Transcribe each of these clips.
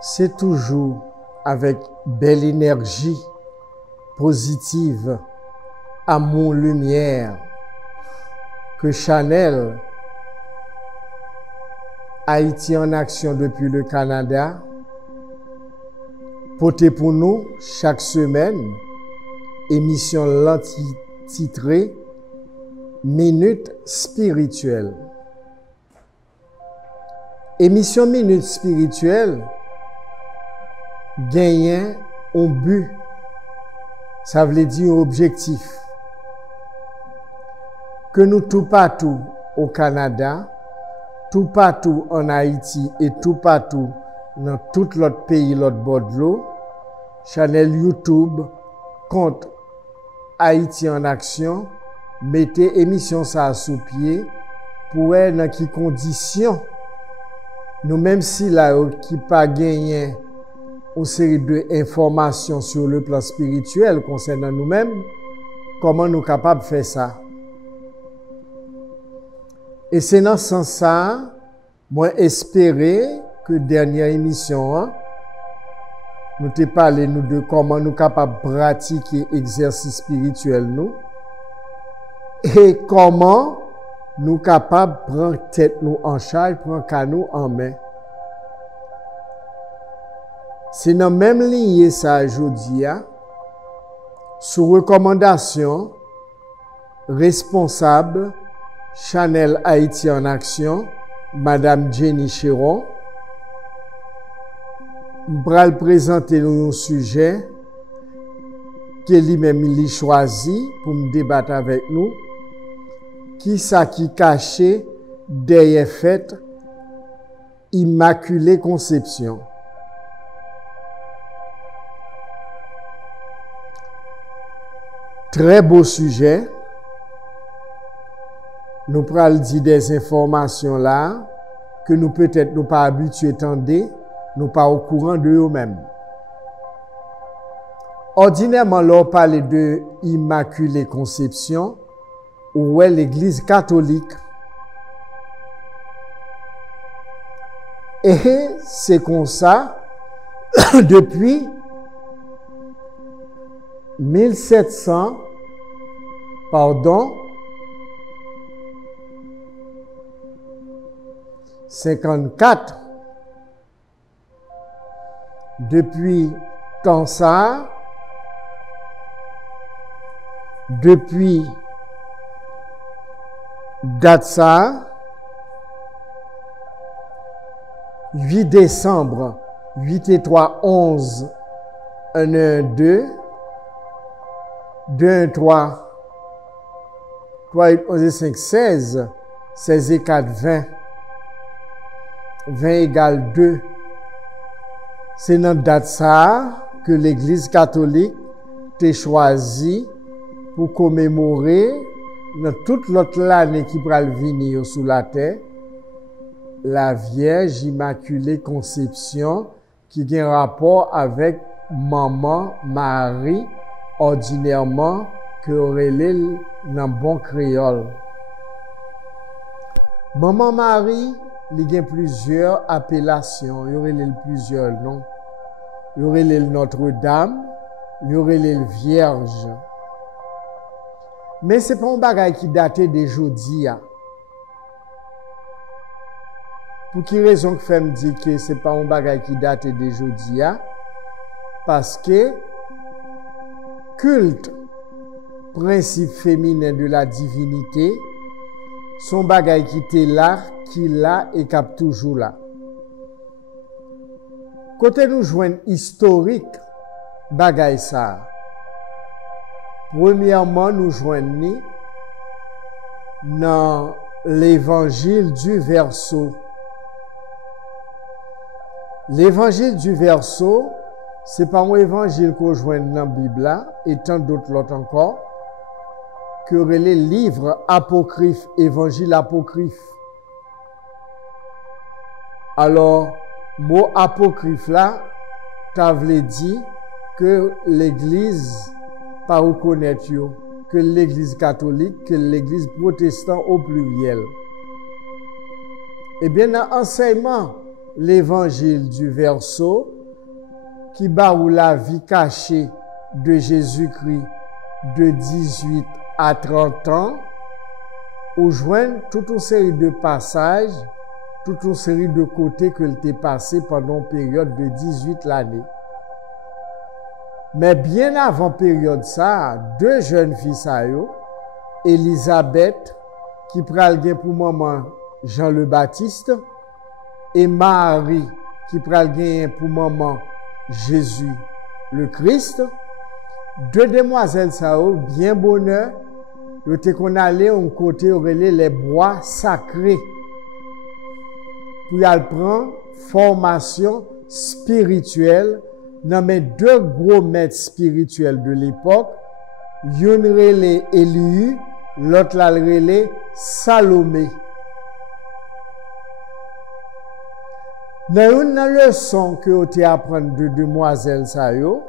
C'est toujours avec belle énergie positive, amour, lumière, que Chanel, Haïti en action depuis le Canada, porte pour nous chaque semaine, émission titrée Minute spirituelle. Émission Minute spirituelle gagne un but, ça veut dire un objectif. Que nous tout partout au Canada, tout partout en Haïti et tout partout dans tout l'autre pays, l'autre bord de l'eau, channel YouTube compte Haïti en action, mettez émission ça sous pied pour être dans qui condition nous même si là qui pas gagné une série d'informations sur le plan spirituel concernant nous-mêmes, comment nous capables de faire ça. Et c'est dans ce sens ça, moi espérer que dernière émission, nous te parlé nous de comment nous capables de pratiquer exercice spirituel nous et comment nous capables de prendre tête nous en charge, prendre canou en main. C'est dans même ligne ça aujourd'hui, sous recommandation responsable Chanel Haïti en action, Madame Jenny Chéron, m'pral présenter nous un sujet que lui-même il choisi pour me débattre avec nous, qui ça qui caché derrière fête Immaculée Conception. Très beau sujet. Nous pral dire des informations là que nous peut-être nous pas habitués tendre, nous pas au courant de eux-mêmes. Ordinairement, l'on parle de Immaculée Conception ou est l'Église catholique. Et c'est comme ça depuis 54. Depuis quand ça, depuis date ça, 8 décembre, 8 et 3, 11, 1, 1, 2, 2, 1, 3, 3, 8, 11 et 5, 16, 16 et 4, 20, 20 égale 2. C'est dans date ça que l'Église catholique t'a choisi pour commémorer dans toute l'autre année qui va venir sous la terre, la Vierge Immaculée Conception qui a un rapport avec Maman Marie, ordinairement que relève dans bon créole. Maman Marie, il y a plusieurs appellations, il y aurait plusieurs noms. Il y aurait Notre-Dame, il y aurait Vierge. Mais c'est pas un bagage qui date d'aujourd'hui. Pour quelle raison que fait me dire que c'est pas un bagage qui date d'aujourd'hui? Parce que culte, principe féminin de la divinité, son bagage qui était là, qui là et cap toujours là. Côté nous joignent historique, bagage ça. Premièrement, nous joignons dans l'évangile du Verseau. L'évangile du Verseau, c'est pas un évangile qu'on joint dans la Bible et tant d'autres l'autres encore, que les livres apocryphes, évangile apocryphe. Alors, mot apocryphe là, t'as voulu dire que l'église pas reconnaître que l'église catholique, que l'église protestante au pluriel. Eh bien, dans l'enseignement l'évangile du verso qui bat ou la vie cachée de Jésus-Christ de 18 à 30 ans, ou joindre toute une série de passages, toute une série de côtés que l'était passé pendant une période de 18 l'année. Mais bien avant période ça, deux jeunes filles ça yo, Elisabeth qui pral gen pour maman Jean le Baptiste et Marie qui pral gen pour maman Jésus le Christ. Deux demoiselles ça yo, bien bonheur, yo te qu'on allait un côté relé les bois sacrés pour y aller prendre formation spirituelle dans mes deux gros maîtres spirituels de l'époque, yon relé Élie, l'autre la relé Salomé. Dans une leçon que vous te apprendre de demoiselles sa yo,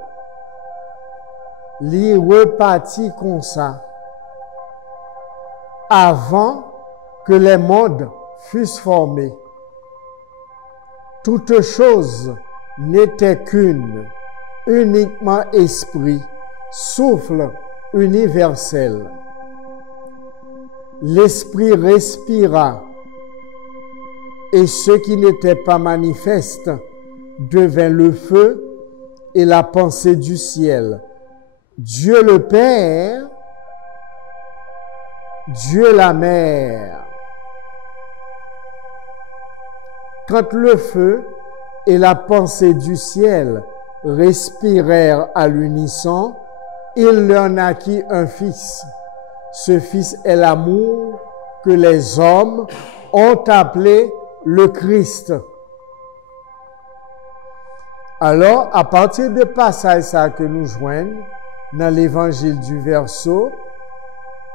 li reparti comme ça. Avant que les mondes fussent formés, toute chose n'était qu'une, uniquement esprit, souffle universel. L'esprit respira, et ce qui n'était pas manifeste devint le feu et la pensée du ciel. Dieu le Père, Dieu la Mère. Quand le feu et la pensée du ciel respirèrent à l'unisson, il leur naquit un fils. Ce fils est l'amour que les hommes ont appelé le Christ. Alors, à partir de passage ça que nous joignons dans l'évangile du verso,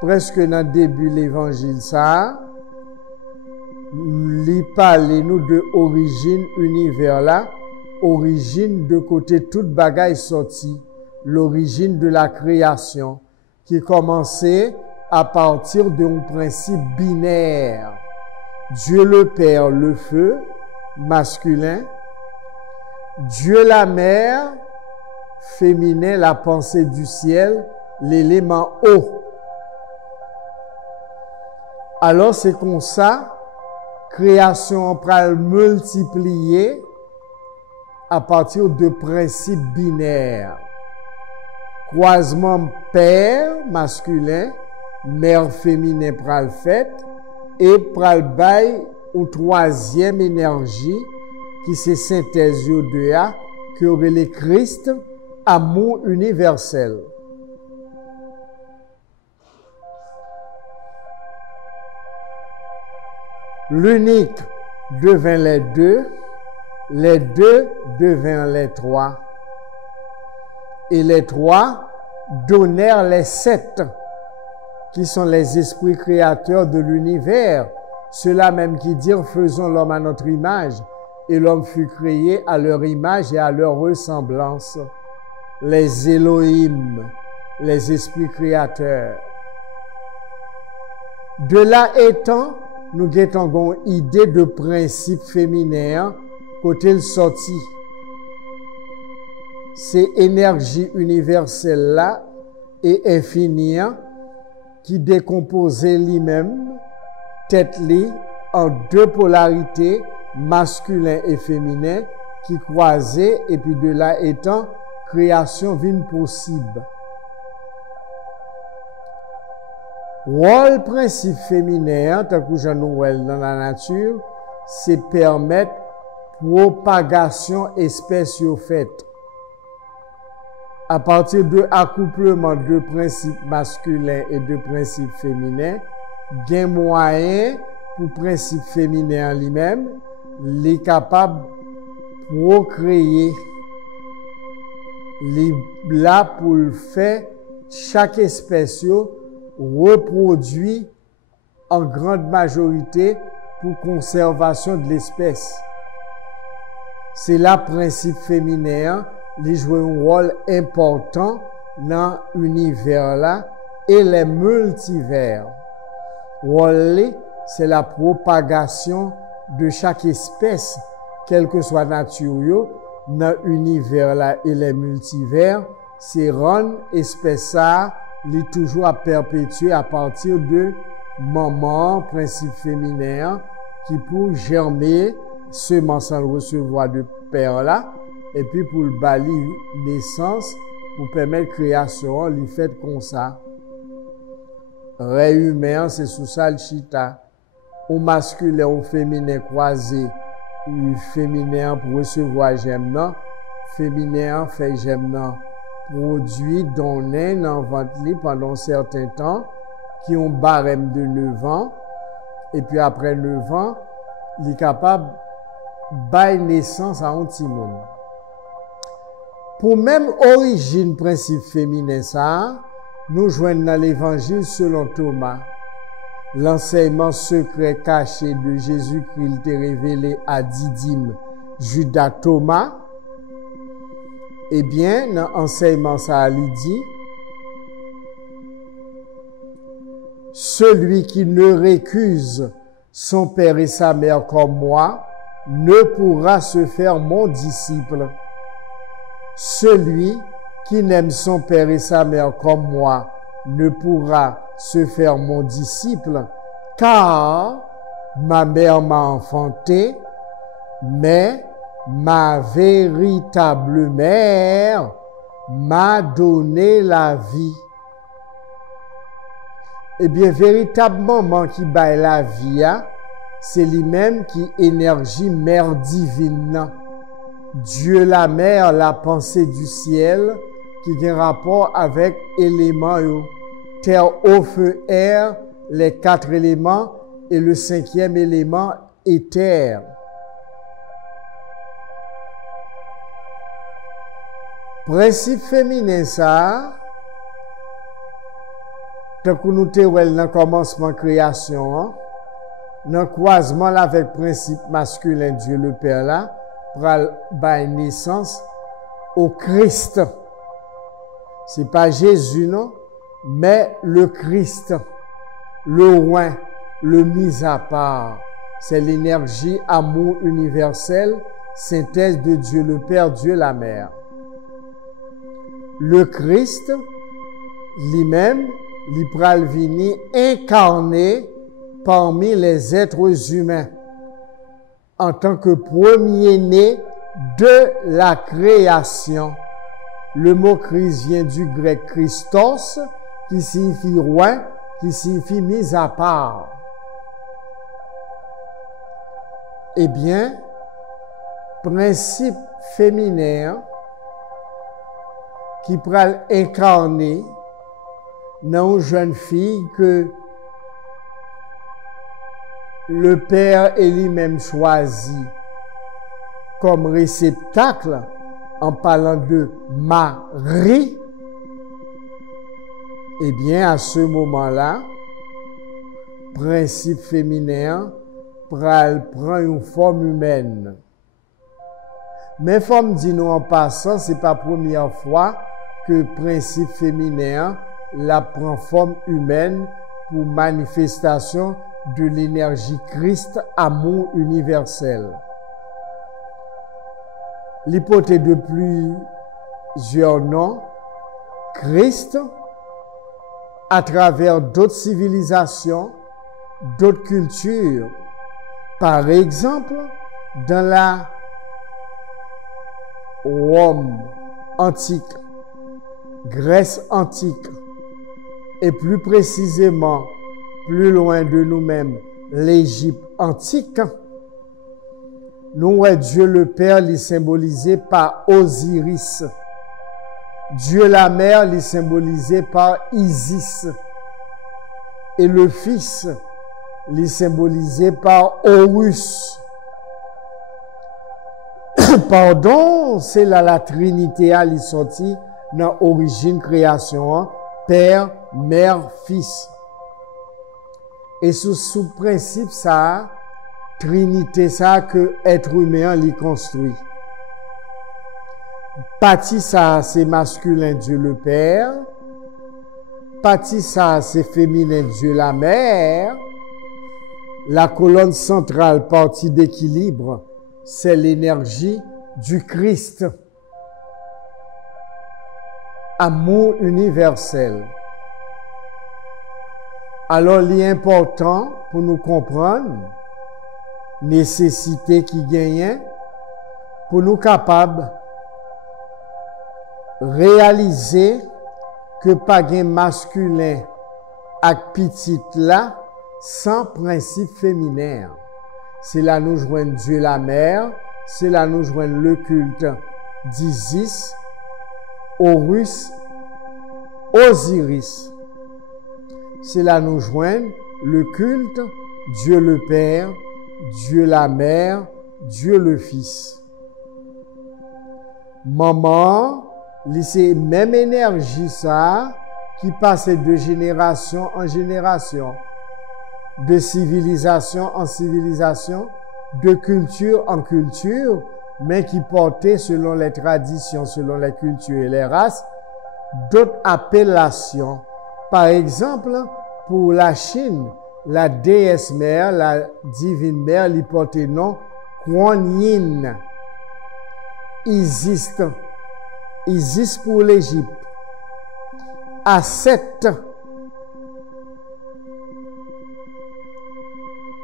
presque dans le début de l'évangile ça, li parle nous de origine univers là, origine de côté toute bagaille sortie, l'origine de la création qui commençait à partir d'un principe binaire. Dieu le Père, le feu, masculin, Dieu la Mère, féminin, la pensée du ciel, l'élément eau. Alors c'est comme ça, création pral multiplier à partir de principes binaires. Croisement père masculin, mère féminin pral fait, et pral bay ou troisième énergie qui c'est synthèse de a que aurait le Christ, amour universel. L'unique devint les deux devinrent les trois, et les trois donnèrent les sept, qui sont les esprits créateurs de l'univers, ceux-là même qui dirent « faisons l'homme à notre image », et l'homme fut créé à leur image et à leur ressemblance. Les Elohim, les esprits créateurs. De là étant, nous avons une idée de principe féminin côté le sorti. C'est énergie universelle là et infinie qui décomposait lui-même, tête li en deux polarités, masculin et féminin, qui croisaient et puis de là étant, création vient possible. Rôle principe féminin, tant que j'en nouvelle dans la nature, c'est permettre propagation espèce au fait. À partir de accouplement de principes masculins et de principes féminins, gain moyen pour principe féminin en lui-même, les capable procréer, les là pour le faire chaque espèce reproduit en grande majorité pour conservation de l'espèce. C'est là principe féminin, il joue un rôle important dans l'univers là et les multivers. Rôle c'est la propagation de chaque espèce quelle que soit nature yo, dans l'univers là et les multivers, c'est rendre espèce ça, li toujours à perpétuer à partir de maman, principe féminin, qui pour germer semence sans recevoir de père là, et puis pour le bali naissance, pour permettre création, li fait comme ça. Ré humain, c'est sous ça le chita. Au masculin, au féminin croisé, le féminin pour recevoir germe, féminin fait germe, produit donné dans ventre pendant un certain temps, qui ont barème de 9 ans, et puis après 9 ans, il est capable de bailler naissance à un petit monde. Pour même origine principe féminin ça, nous joignons dans l'évangile selon Thomas. L'enseignement secret caché de Jésus-Christ était révélé à Didyme, Judas Thomas. Eh bien, dans l'enseignement ça, il dit, celui qui ne récuse son père et sa mère comme moi ne pourra se faire mon disciple. Celui qui n'aime son père et sa mère comme moi ne pourra se faire mon disciple, car ma mère m'a enfanté, mais ma véritable mère m'a donné la vie. Eh bien, véritablement, maman qui baille la vie, c'est lui-même qui énergie mère divine. Dieu la mère, la pensée du ciel, qui a un rapport avec éléments, terre, eau, feu, air, les 4 éléments, et le 5e élément, éther. Principe féminin, ça, tant que nous sommes dans le commencement de création, dans le croisement avec le principe masculin, Dieu le Père, là, pour la naissance au Christ. C'est pas Jésus, non, mais le Christ, le roi, le mis à part. C'est l'énergie, amour universel, synthèse de Dieu le Père, Dieu la Mère. Le Christ, lui-même, il pral vini incarné parmi les êtres humains en tant que premier-né de la création. Le mot Christ vient du grec Christos, qui signifie roi, qui signifie mis à part. Eh bien, principe féminin qui pral incarner dans une jeune fille que le Père est lui-même choisi comme réceptacle en parlant de Marie, eh bien, à ce moment-là, principe féminin prend une forme humaine. Mais forme dit nous en passant, c'est pas la première fois que principe féminin la prend forme humaine pour manifestation de l'énergie Christ, amour universel. L'hypothèse de plusieurs noms, Christ, à travers d'autres civilisations, d'autres cultures. Par exemple, dans la Rome antique, Grèce antique, et plus précisément, plus loin de nous-mêmes, l'Égypte antique, nous voyons Dieu le Père les symbolisé par Osiris. Dieu la Mère les symbolisé par Isis. Et le Fils les symbolisé par Horus. Pardon, c'est là la Trinité à les sorti dans l'origine création, Père, Mère, Fils. Et sous principe ça, Trinité ça que être humain l'y construit. Partie ça c'est masculin Dieu le Père, partie ça c'est féminin Dieu la Mère, la colonne centrale partie d'équilibre c'est l'énergie du Christ. Amour universel. Alors, l'important pour nous comprendre, nécessité qui gagne, pour nous capables réaliser que pas gain masculin ak petit là sans principe féminin. C'est là nous joignent Dieu la mère, c'est là nous joignent le culte d'Isis, Horus, Osiris. C'est là nous joignent le culte Dieu le Père, Dieu la mère, Dieu le Fils. Maman, c'est même énergie ça qui passe de génération en génération, de civilisation en civilisation, de culture en culture, mais qui portait selon les traditions, selon les cultures et les races, d'autres appellations. Par exemple, pour la Chine, la déesse mère, la divine mère, lui portait nom Kuan Yin. Isis pour l'Égypte. Ascète,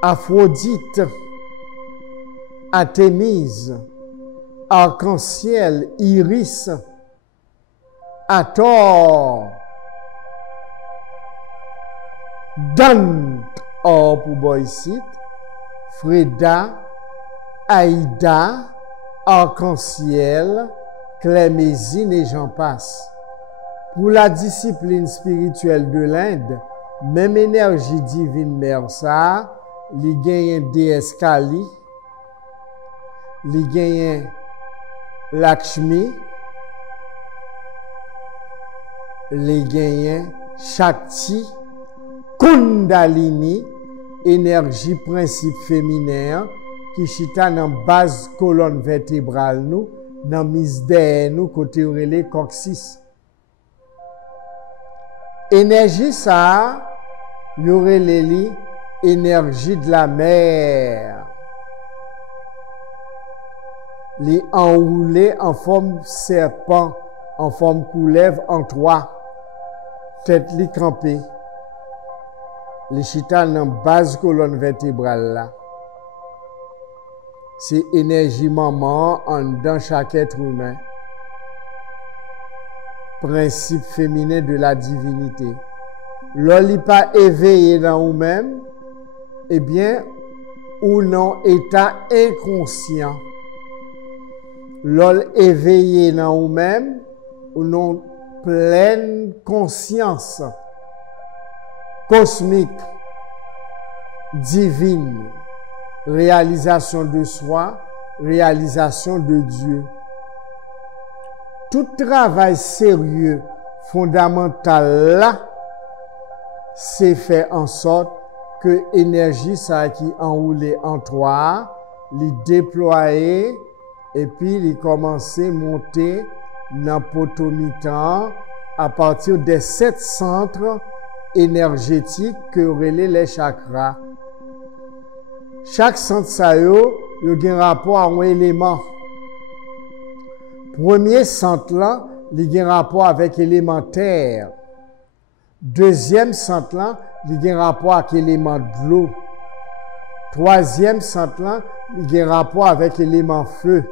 Aphrodite, Artémise, Arc-en-Ciel, Iris, Hathor, Dante, or pour Boycite, Freda, Aïda, Arc-en-Ciel, Clémésine et j'en passe. Pour la discipline spirituelle de l'Inde, même énergie divine mère ça, li gagne déesse Kali, li gagne Lakshmi, li gagne Shakti, Kundalini, énergie principe féminin qui chita dans base colonne vertébrale nous, dans misdère nous côté relé coccyx. Énergie ça, y aurait les énergie de la mer. Les enroulés en forme serpent, en forme couleuvre en trois, tête li campée. Les chita dans base colonne vertébrale là. C'est énergie maman en dans chaque être humain. Principe féminin de la divinité. L'on pas éveillé dans vous-même, eh bien, ou non état inconscient. L'on éveillé dans vous-même, ou non pleine conscience cosmique, divine, réalisation de soi, réalisation de Dieu. Tout travail sérieux, fondamental là, c'est fait en sorte que l'énergie ça qui enroulé en toi, les déployer et puis les commencer à monter dans potomitan à partir des 7 centres énergétiques que relèvent les chakras. Chaque centre ça yo a un rapport à un élément. Premier centre là, il a un rapport avec l'élément terre. Deuxième centre là, il a un rapport avec l'élément de l'eau. Troisième centre là, il a un rapport avec l'élément feu.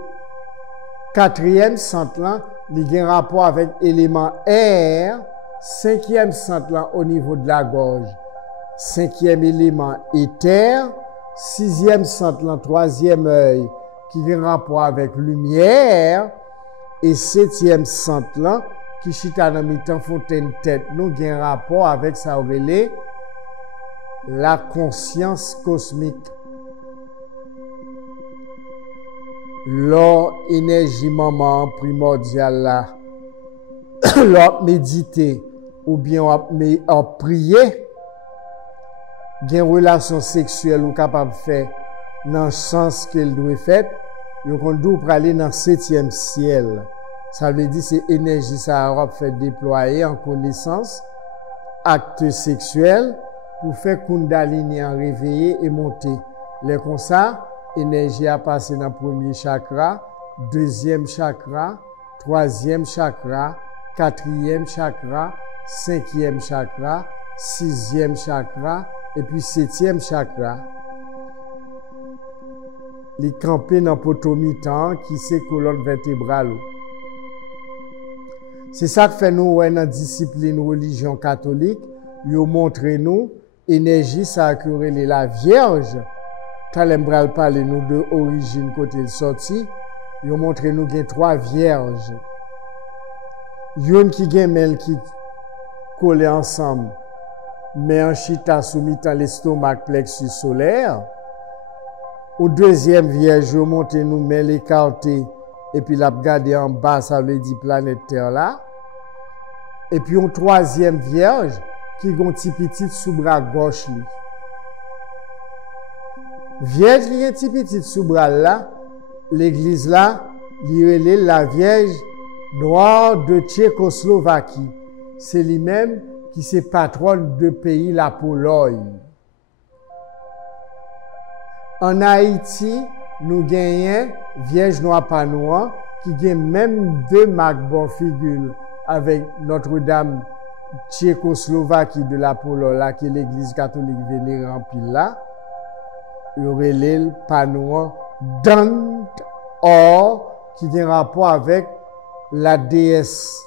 Quatrième centre là, il a un rapport avec l'élément air. Cinquième centre là, au niveau de la gorge. Cinquième élément éther. Sixième centre là, troisième œil, qui a un rapport avec lumière. Et septième centre là, qui chita dans mi-temps fontaine tête, nous a un rapport avec ça relé la conscience cosmique. L'or énergie maman primordiale là, l'or méditer ou bien en prier, gen relation sexuelle ou capable de faire dans le sens qu'elle doit faire. Donc, on doit aller dans le 7e ciel. Ça veut dire que c'est énergie ça va faire déployer en connaissance, acte sexuel, pour faire Kundalini en réveiller et monter. Les comme ça, énergie a passé dans le premier chakra, deuxième chakra, troisième chakra, quatrième chakra, cinquième chakra, sixième chakra, et puis septième chakra. Les camper dans potomitan qui c'est colonne vertébrale. C'est ça que fait nous dans la discipline religion catholique, yo montre nous énergie ça que la Vierge. Talembral parle nous de origine côté sorti, yo montre nous qu'il y a 3 vierges. Yon qui gen mel qui collé ensemble, mais en chita soumis dans l'estomac plexus solaire. Au deuxième vierge, yo montre nous mel écarté et puis la regarder en bas, ça veut dire planète Terre là. Et puis un troisième vierge qui gon ti petit sous bras gauche li. Vierge qui est ti petit sous bras là, l'église là, li relè la Vierge noire de Tchécoslovaquie. C'est lui-même qui c'est patronne de pays la Pologne. En Haïti, nous gagnons Vierge noire pas noire qui gagne même 2 marques bon figure avec Notre-Dame Tchécoslovaquie de la Pologne là, qui est l'église catholique vénérée en pile là. Il y aurait l'île Panois Dante Or qui a un rapport avec la déesse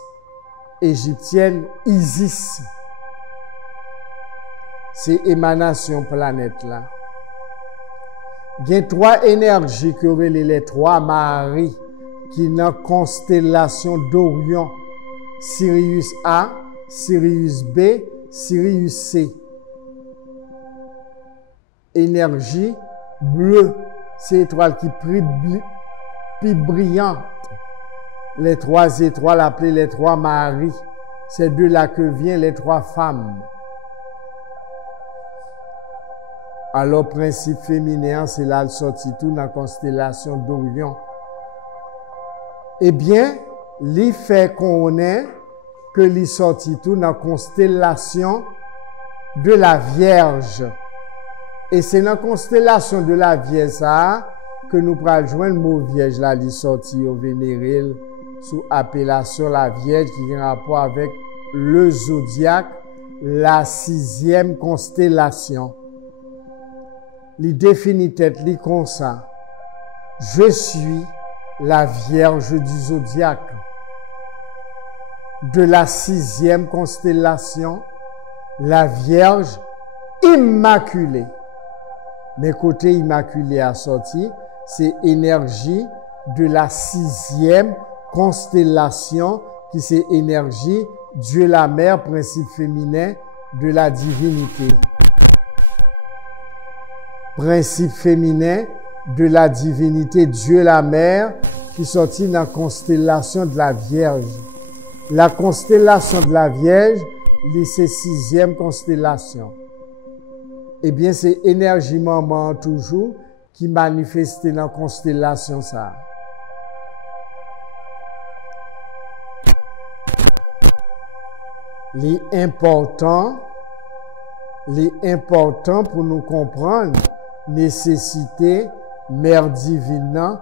égyptienne Isis. C'est émanation planète là. Il y a 3 énergies qui auraient les 3 maris qui sont dans la constellation d'Orion. Sirius A, Sirius B, Sirius C. Énergie bleue, c'est l'étoile qui plus brillante. Les 3 étoiles appelées les 3 maris. C'est de là que viennent les 3 femmes. Alors, principe féminin, c'est là le sorti tout dans la constellation d'Orion. Eh bien, li fait qu'on est que li sorti tout dans la constellation de la Vierge. Et c'est dans la constellation de la Vierge ça, que nous prenons joindre le mot Vierge là, li sorti au vénéré sous appellation la Vierge qui a un rapport avec le zodiaque, la 6e constellation. Li définit tête li comme ça. Je suis la Vierge du zodiaque. De la 6e constellation, la Vierge immaculée. Mais côté immaculé à sorti, c'est énergie de la 6e constellation qui c'est énergie Dieu la mère, principe féminin de la divinité. Principe féminin de la divinité Dieu la mère qui sortit dans la constellation de la Vierge. La constellation de la Vierge, c'est 6e constellation. Eh bien, c'est énergie maman toujours qui manifeste dans la constellation ça. L'important pour nous comprendre nécessité mère divine,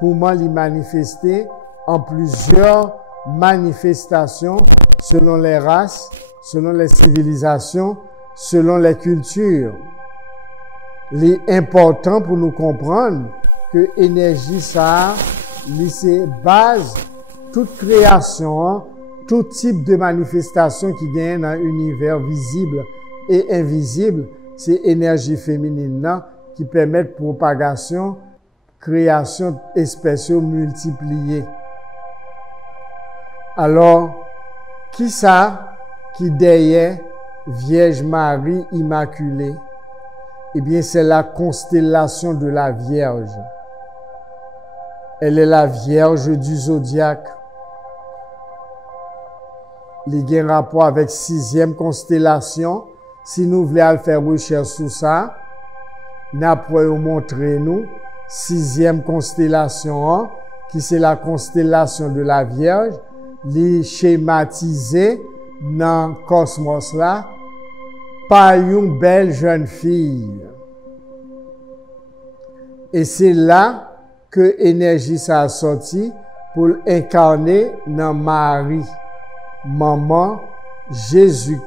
comment l'y manifester en plusieurs manifestations selon les races, selon les civilisations, selon les cultures. L'important pour nous comprendre que énergie ça, c'est base toute création, tout type de manifestation qui gagne dans l'univers visible et invisible, c'est énergie féminine qui permet propagation, création espèces multipliées. Alors, qui ça qui derrière Vierge Marie Immaculée? Eh bien, c'est la constellation de la Vierge. Elle est la Vierge du zodiaque. Il y a un rapport avec 6e constellation. Si nous voulons faire recherche sur ça, nous pouvons montrer nous 6e constellation, qui c'est la constellation de la Vierge, les schématisé dans le cosmos là, par une belle jeune fille. Et c'est là que l'énergie ça a sorti pour incarner dans Marie, maman Jésus,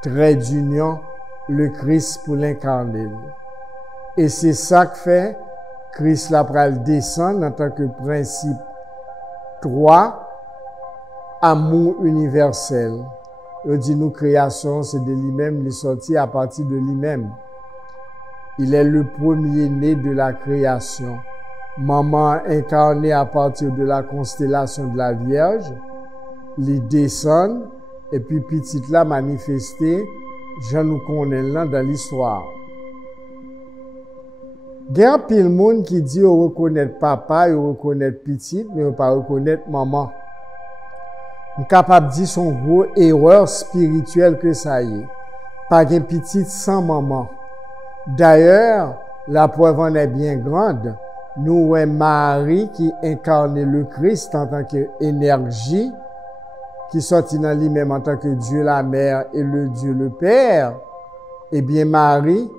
trait d'union, le Christ pour l'incarner. Et c'est ça que fait Christ là pour descendre en tant que principe 3, amour universel. Il dit nous création, c'est de lui-même, il est sorti à partir de lui-même. Il est le premier-né de la création. Maman incarnée à partir de la constellation de la Vierge, il descend et puis petit là manifesté, Jean nous connaît là dans l'histoire. Il y a pile monde qui dit on reconnaît papa, on reconnaît petit, mais on pas reconnaître maman. On est capable de dire son gros erreur spirituelle que ça y est. Pas de petite sans maman. D'ailleurs, la preuve en est bien grande. Nous voyons Marie qui incarne le Christ en tant qu'énergie, qui sortit dans lui-même en tant que Dieu la Mère et le Dieu le Père. Eh bien, Marie,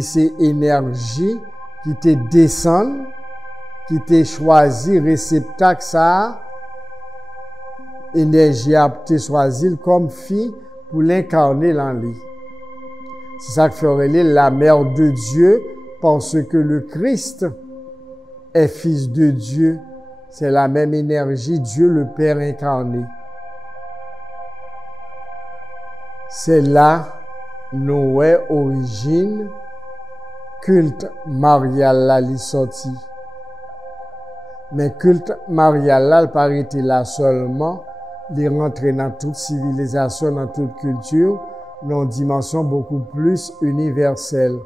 c'est énergie qui te descend, qui te choisi réceptacle ça, énergie a te choisi comme fille pour l'incarner dans lui. C'est ça que ferait la mère de Dieu, parce que le Christ est fils de Dieu. C'est la même énergie, Dieu le Père incarné. C'est là, nous origine, culte marial là, li sorti. Mais culte marial là, il paraît là seulement, il rentre dans toute civilisation, dans toute culture, dans une dimension beaucoup plus universelle.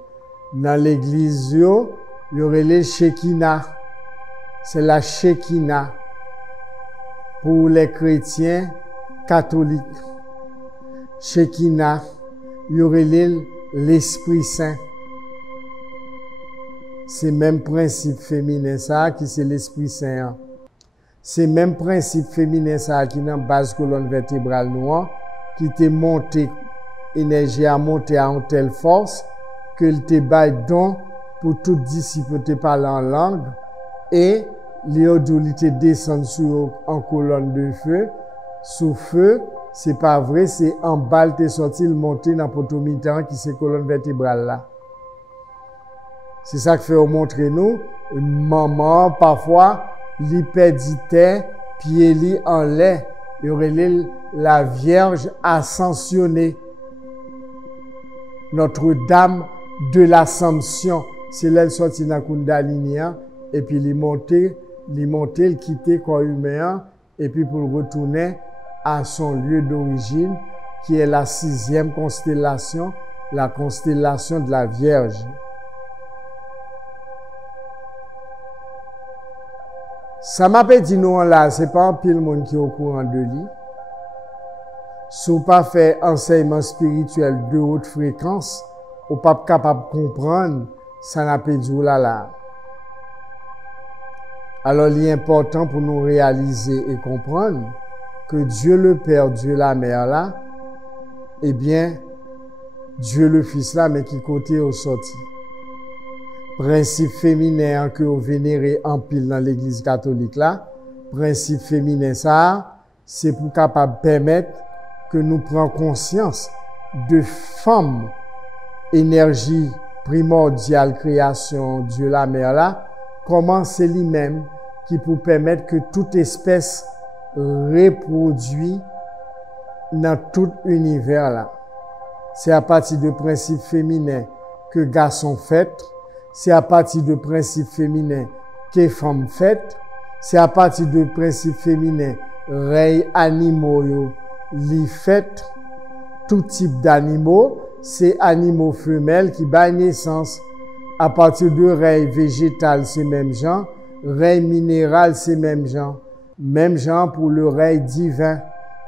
Dans l'église, il y aurait les Shekinah. C'est la Shekinah pour les chrétiens catholiques. Shekinah, il y aurait l'Esprit Saint. C'est le même principe féminin ça qui c'est l'Esprit Saint. C'est le même principe féminin ça qui dans base colonne vertébrale noire qui t'est monté énergie à monter à une telle force que le te baille don pour tout disciple te parler en langue et l'odolité descend sur en colonne de feu sous feu. C'est pas vrai, c'est en balle t'es sorti le monter dans potomitan qui c'est colonne vertébrale là. C'est ça que fait montrer nous une maman parfois l'hyperdité pied li en lait il y aurait la Vierge ascensionnée. Notre-Dame de l'Assomption, c'est là sorti dans Kundalini et puis il montait, il quittait corps humain et puis pour retourner à son lieu d'origine qui est la 6e constellation, la constellation de la Vierge. Ça m'a pas dit nous là, c'est pas un pile monde qui est au courant de lui. Si vous pas fait enseignement spirituel de haute fréquence, ou pas capable de comprendre, ça n'a pas dit là. Alors, il est important pour nous réaliser et comprendre que Dieu le Père, Dieu la Mère là, eh bien, Dieu le Fils là, mais qui côté au sorti. Principe féminin que vous vénérez en pile dans l'église catholique là, principe féminin ça, c'est pour capable permettre que nous prenions conscience de femmes, énergie primordiale, création, Dieu la Mère là, comment c'est lui-même qui peut permettre que toute espèce reproduit dans tout univers là. C'est à partir de principes féminins que garçons fait, c'est à partir de principes féminins que femmes fait, c'est à partir de principes féminins rey animaux li fait, tout type d'animaux, c'est animaux femelles qui baillent naissance. À partir de rey végétal, c'est même genre, rey minéral, c'est même genre. Même genre pour le rey divin.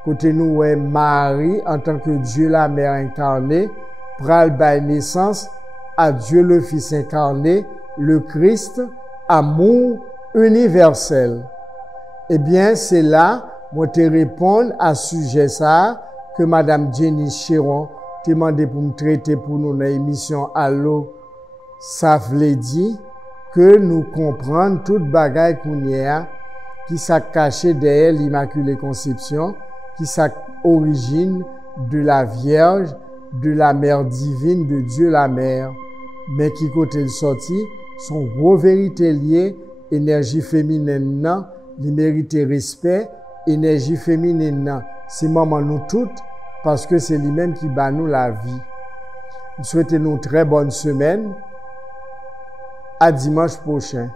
Côté nous, Marie, en tant que Dieu la Mère incarnée, pral baille naissance à Dieu le Fils incarné, le Christ, amour universel. Eh bien, c'est là, moi te répondre à ce sujet ça, que Madame Jenny Chéron te demandé pour me traiter pour nous dans l'émission Allo, ça veut dire que nous comprenions toute bagaille qu'on y a, qui s'est caché derrière l'Immaculée Conception, qui s'est origine de la Vierge, de la Mère divine, de Dieu la Mère, mais qui côté le sorti, son gros vérité liée, énergie féminine, nan, li mérite respect, énergie féminine, nan, c'est maman nous toutes, parce que c'est lui-même qui bat nous la vie. Nous souhaitons une très bonne semaine. À dimanche prochain.